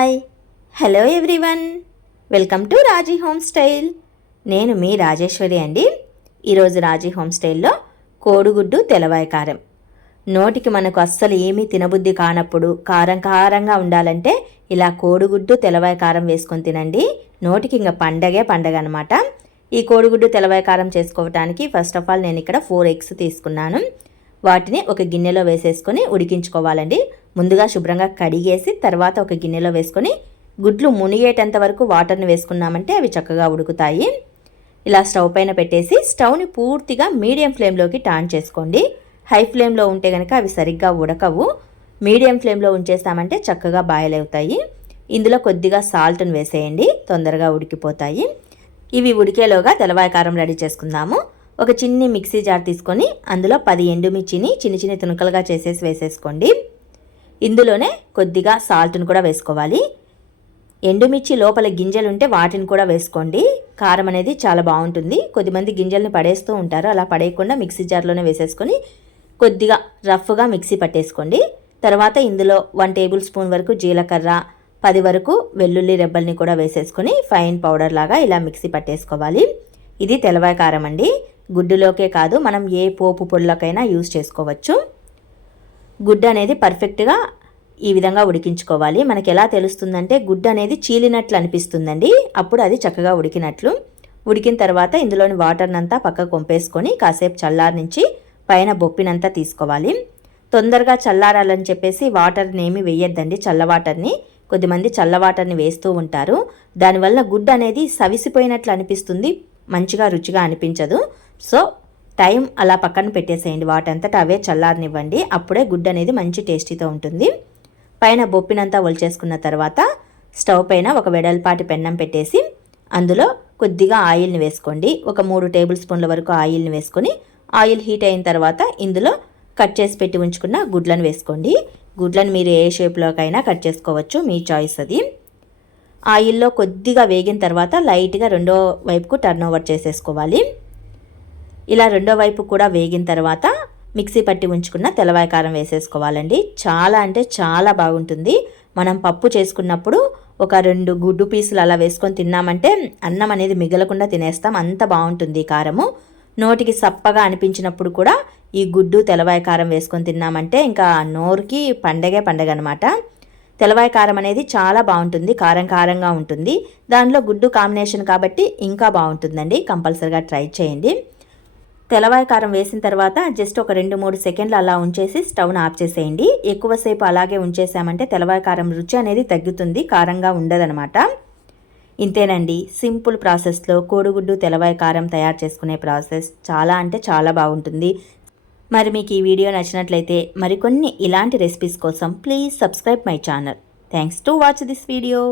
Hi hello everyone, welcome to Raji home style. నేను మీ రాజేశ్వరి అండి. ఈరోజు రాజీ హోమ్ స్టైల్లో కోడిగుడ్డు తెల్లవాయ కారం. నోటికి మనకు అస్సలు ఏమీ తినబుద్ధి కానప్పుడు కారం కారంగా ఉండాలంటే ఇలా కోడిగుడ్డు తెల్లవాయ కారం వేసుకొని తినండి. నోటికి ఇంకా పండగ అనమాట. ఈ కోడిగుడ్డు తెల్లవాయ కారం చేసుకోవడానికి ఫస్ట్ ఆఫ్ ఆల్ నేను ఇక్కడ 4 eggs తీసుకున్నాను. వాటిని ఒక గిన్నెలో వేసేసుకొని ఉడికించుకోవాలండి. ముందుగా శుభ్రంగా కడిగేసి తర్వాత ఒక గిన్నెలో వేసుకొని గుడ్లు మునిగేటంత వరకు వాటర్ని వేసుకున్నామంటే అవి చక్కగా ఉడుకుతాయి. ఇలా స్టవ్ పైన పెట్టేసి స్టవ్ని పూర్తిగా మీడియం ఫ్లేమ్లోకి టర్న్ చేసుకోండి. హై ఫ్లేమ్లో ఉంటే కనుక అవి సరిగ్గా ఉడకవు. మీడియం ఫ్లేమ్లో ఉంచేస్తామంటే చక్కగా బాయిల్ అవుతాయి. ఇందులో కొద్దిగా సాల్ట్ని వేసేయండి, తొందరగా ఉడికిపోతాయి. ఇవి ఉడికేలోగా తెల్లవాయ కారం రెడీ చేసుకుందాము. ఒక చిన్ని మిక్సీ జార్ తీసుకొని అందులో 10 ఎండుమిర్చిని చిన్న తునకలుగా చేసేసి వేసేసుకోండి. ఇందులోనే కొద్దిగా సాల్ట్ని కూడా వేసుకోవాలి. ఎండుమిర్చి లోపల గింజలు ఉంటే వాటిని కూడా వేసుకోండి. కారం అనేది చాలా బాగుంటుంది. కొద్దిమంది గింజల్ని పడేస్తూ ఉంటారు, అలా పడేయకుండా మిక్సీ జార్లోనే వేసేసుకొని కొద్దిగా రఫ్గా మిక్సీ పట్టేసుకోండి. తర్వాత ఇందులో 1 టేబుల్ స్పూన్ వరకు జీలకర్ర, 10 వరకు వెల్లుల్లి రెబ్బల్ని కూడా వేసేసుకొని ఫైన్ పౌడర్ లాగా ఇలా మిక్సీ పట్టేసుకోవాలి. ఇది తెల్లవాయ కారం అండి. గుడ్డులోకే కాదు, మనం ఏ పోపు పొడిలోకైనా యూజ్ చేసుకోవచ్చు. గుడ్డు అనేది పర్ఫెక్ట్గా ఈ విధంగా ఉడికించుకోవాలి. మనకి ఎలా తెలుస్తుందంటే గుడ్డు అనేది చీలినట్లు అనిపిస్తుందండి, అప్పుడు అది చక్కగా ఉడికినట్లు. ఉడికిన తర్వాత ఇందులోని వాటర్నంతా పక్కకు వంపేసుకొని కాసేపు చల్లారించి పైన బొప్పినంతా తీసుకోవాలి. తొందరగా చల్లారాలని చెప్పేసి వాటర్ని ఏమి వేయొద్దండి, చల్ల వాటర్ని. కొద్దిమంది చల్ల వాటర్ని వేస్తూ ఉంటారు, దానివల్ల గుడ్డు అనేది సవిసిపోయినట్లు అనిపిస్తుంది, మంచిగా రుచిగా అనిపించదు. సో టైం అలా పక్కన పెట్టేసేయండి, వాటంతటా అవే చల్లారనివ్వండి. అప్పుడే గుడ్డు అనేది మంచి టేస్టీతో ఉంటుంది. పైన బొప్పినంతా ఒలిచేసుకున్న తర్వాత స్టవ్ పైన ఒక వెడల్పాటి పెన్నం పెట్టేసి అందులో కొద్దిగా ఆయిల్ని వేసుకోండి. ఒక 3 టేబుల్ స్పూన్ల వరకు ఆయిల్ని వేసుకొని ఆయిల్ హీట్ అయిన తర్వాత ఇందులో కట్ చేసి పెట్టి ఉంచుకున్న గుడ్లను వేసుకోండి. గుడ్లను మీరు ఏ షేప్లోకైనా కట్ చేసుకోవచ్చు, మీ చాయిస్ అది. ఆయిల్లో కొద్దిగా వేగిన తర్వాత లైట్గా రెండో వైపుకు టర్న్ ఓవర్ చేసేసుకోవాలి. ఇలా రెండో వైపు కూడా వేగిన తర్వాత మిక్సీ పట్టి ఉంచుకున్న తెల్లవాయ కారం వేసేసుకోవాలండి. చాలా అంటే చాలా బాగుంటుంది. మనం పప్పు చేసుకున్నప్పుడు ఒక 2 గుడ్డు పీసులు అలా వేసుకొని తిన్నామంటే అన్నం అనేది మిగలకుండా తినేస్తాం, అంత బాగుంటుంది కారము. నోటికి సప్పగా అనిపించినప్పుడు కూడా ఈ గుడ్డు తెల్లవాయ కారం వేసుకొని తిన్నామంటే ఇంకా నోరుకి పండగ అనమాట. తెల్లవాయ కారం అనేది చాలా బాగుంటుంది, కారం కారంగా ఉంటుంది. దానిలో గుడ్డు కాంబినేషన్ కాబట్టి ఇంకా బాగుంటుందండి, కంపల్సరిగా ట్రై చేయండి. తెల్లవాయ కారం వేసిన తర్వాత జస్ట్ ఒక 2-3 సెకండ్లు అలా ఉంచేసి స్టవ్ను ఆఫ్ చేసేయండి. ఎక్కువసేపు అలాగే ఉంచేసామంటే తెల్లవాయ కారం రుచి అనేది తగ్గుతుంది, కారంగా ఉండదనమాట. ఇంతేనండి, సింపుల్ ప్రాసెస్లో కోడిగుడ్డు తెల్లవాయ కారం తయారు చేసుకునే ప్రాసెస్ చాలా అంటే చాలా బాగుంటుంది. మరి మీకు ఈ వీడియో నచ్చినట్లయితే మరికొన్ని ఇలాంటి రెసిపీస్ కోసం please subscribe my channel. Thanks to watch this video.